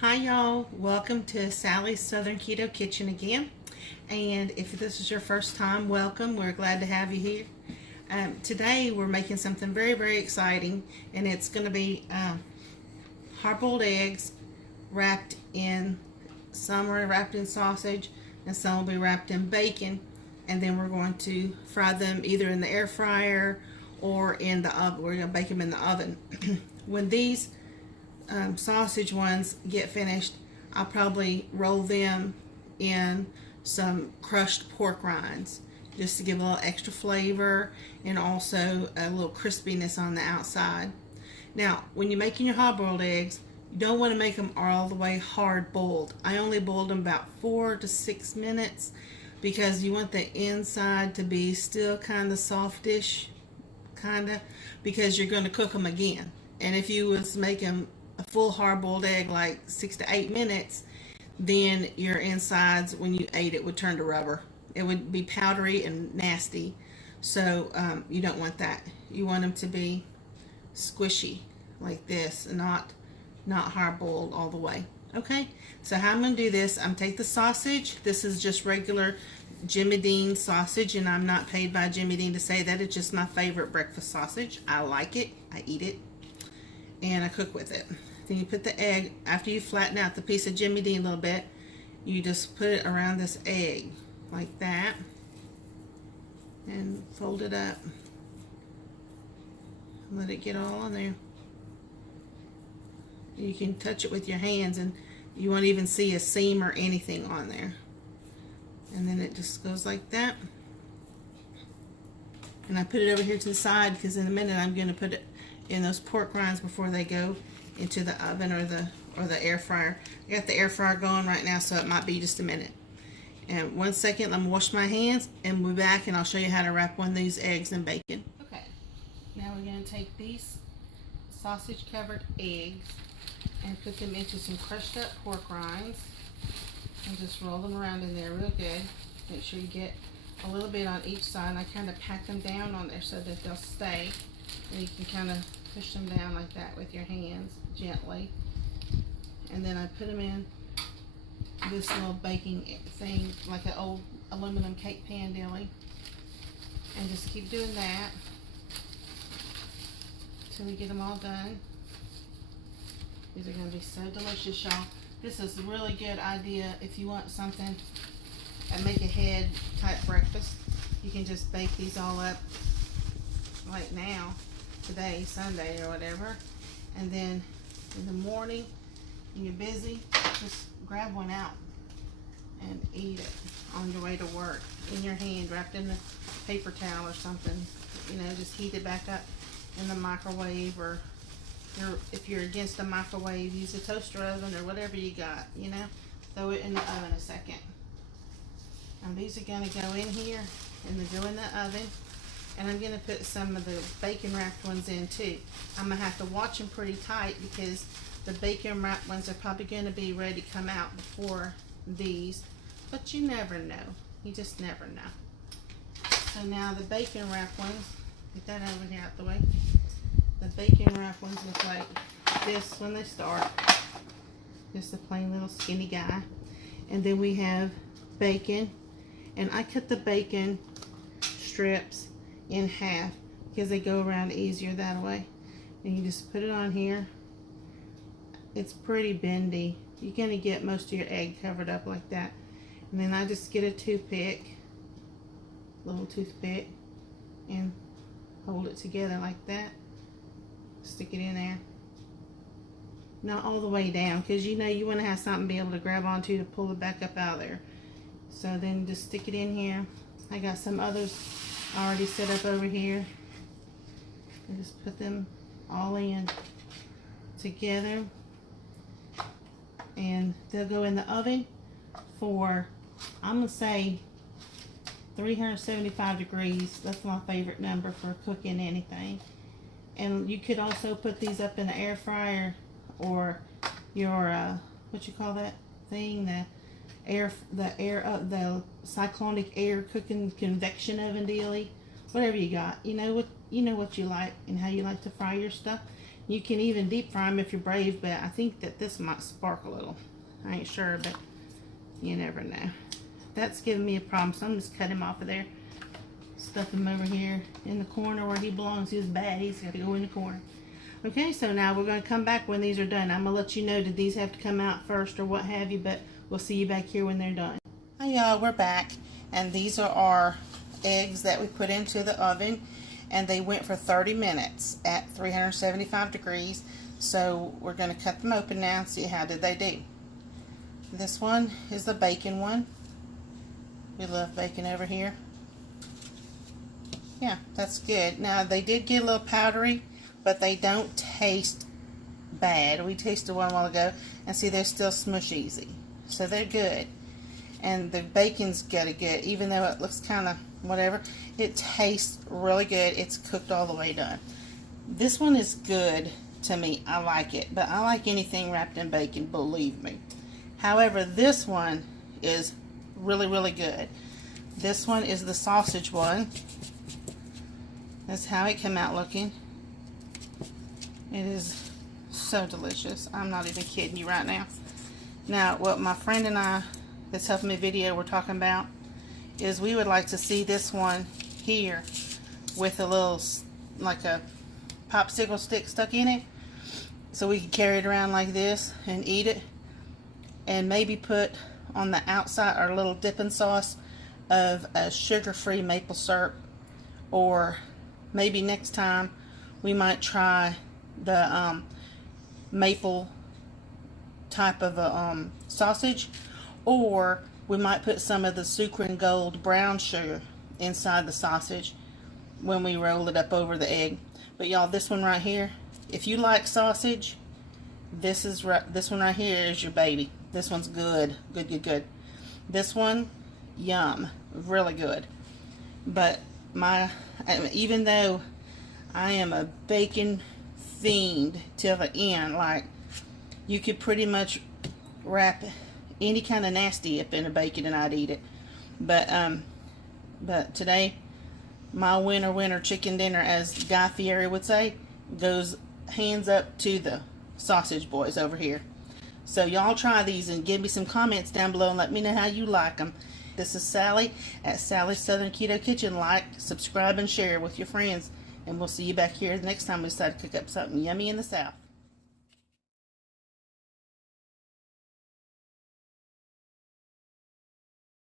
Hi y'all, welcome to Sally's Southern Keto Kitchen again. And if this is your first time, welcome. We're glad to have you here. Today we're making something very exciting, and it's going to be hard-boiled eggs wrapped in, some are wrapped in sausage and some will be wrapped in bacon, and then we're going to fry them either in the air fryer or in the oven. We're going to bake them in the oven. When these sausage ones get finished, I'll probably roll them in some crushed pork rinds just to give a little extra flavor and also a little crispiness on the outside. Now, when you're making your hard-boiled eggs, you don't want to make them all the way hard boiled. I only boiled them about 4 to 6 minutes because you want the inside to be still kind of softish, because you're going to cook them again. And if you was make them a full hard-boiled egg like 6 to 8 minutes, then your insides when you ate it would turn to rubber. It would be powdery and nasty. So you don't want that. You want them to be squishy like this and not hard-boiled all the way. Okay, so how I'm going to do this, I'm take the sausage. This is just regular Jimmy Dean sausage, and I'm not paid by Jimmy Dean to say that. It's just my favorite breakfast sausage. I like it. I eat it. And I cook with it. Then you put the egg, after you flatten out the piece of Jimmy Dean a little bit, you just put it around this egg like that and fold it up. Let it get all on there. You can touch it with your hands and you won't even see a seam or anything on there. And then it just goes like that. And I put it over here to the side because in a minute I'm going to put it in those pork rinds before they go into the oven or the air fryer. I got the air fryer going right now, so it might be just a minute. And 1 second, let me wash my hands and we'll be back and I'll show you how to wrap one of these eggs in bacon. Okay, now we're going to take these sausage covered eggs and put them into some crushed up pork rinds and just roll them around in there real good. Make sure you get a little bit on each side. I kind of pat them down on there so that they'll stay. And you can kind of push them down like that with your hands gently. And then I put them in this little baking thing, like an old aluminum cake pan dilly. And just keep doing that till we get them all done. These are going to be so delicious, y'all. This is a really good idea if you want something and make a head type breakfast. You can just bake these all up like now, today, Sunday or whatever, and then in the morning when you're busy, just grab one out and eat it on your way to work in your hand, wrapped in a paper towel or something. You know, just heat it back up in the microwave, or if you're against a microwave, use a toaster oven or whatever you got, you know. Throw it in the oven a second. And these are going to go in here and they go in the oven. And I'm going to put some of the bacon wrapped ones in too. I'm going to have to watch them pretty tight because the bacon wrapped ones are probably going to be ready to come out before these. But you never know. You just never know. So now the bacon wrapped ones, get that over here out the way. The bacon wrapped ones look like this when they start. Just a plain little skinny guy. And then we have bacon. And I cut the bacon strips in half because they go around easier that way. And you just put it on here. It's pretty bendy. You're going to get most of your egg covered up like that. And then I just get a toothpick, little toothpick, and hold it together like that. Stick it in there. Not all the way down, because you know you want to have something to be able to grab onto to pull it back up out of there. So then just stick it in here. I got some others already set up over here. And just put them all in together. And they'll go in the oven for, I'm going to say, 375 degrees. That's my favorite number for cooking anything. And you could also put these up in the air fryer or your, what you call that thing? The cyclonic air cooking convection oven dealy. Whatever you got. You know what you like and how you like to fry your stuff. You can even deep fry them if you're brave, but I think that this might spark a little. I ain't sure, but you never know. That's giving me a problem, so I'm just cut him off of there. Stuff him over here in the corner where he belongs. He's bad. He's got to go in the corner. Okay, so now we're going to come back when these are done. I'm going to let you know, did these have to come out first or what have you, but we'll see you back here when they're done. Hi y'all, we're back, and these are our eggs that we put into the oven, and they went for 30 minutes at 375 degrees. So we're going to cut them open now and see how did they do. This one is the bacon one. We love bacon over here. Yeah, that's good. Now they did get a little powdery, but they don't taste bad. We tasted one a while ago, and see, they're still smush easy, so they're good. And the bacon's good, even though it looks kind of whatever, it tastes really good. It's cooked all the way done. This one is good to me. I like it, but I like anything wrapped in bacon, believe me. However, this one is really, really good. This one is the sausage one. That's how it came out looking. It is so delicious. I'm not even kidding you right now. Now, what my friend and I that's helping me video we're talking about is we would like to see this one here with a little, like a popsicle stick stuck in it, so we can carry it around like this and eat it, and maybe put on the outside our little dipping sauce of a sugar-free maple syrup, or maybe next time we might try the maple type of a sausage, or we might put some of the Sucre and Gold brown sugar inside the sausage when we roll it up over the egg. But y'all, this one right here, if you like sausage, this one right here is your baby. This one's good, good. This one, yum, really good. But even though I am a bacon fiend till the end, like, you could pretty much wrap any kind of nasty up in a bacon and I'd eat it. But today, my winner chicken dinner, as Guy Fieri would say, goes hands up to the sausage boys over here. So y'all try these and give me some comments down below and let me know how you like them. This is Sally at Sally's Southern Keto Kitchen. Like, subscribe, and share with your friends. And we'll see you back here the next time we decide to cook up something yummy in the South.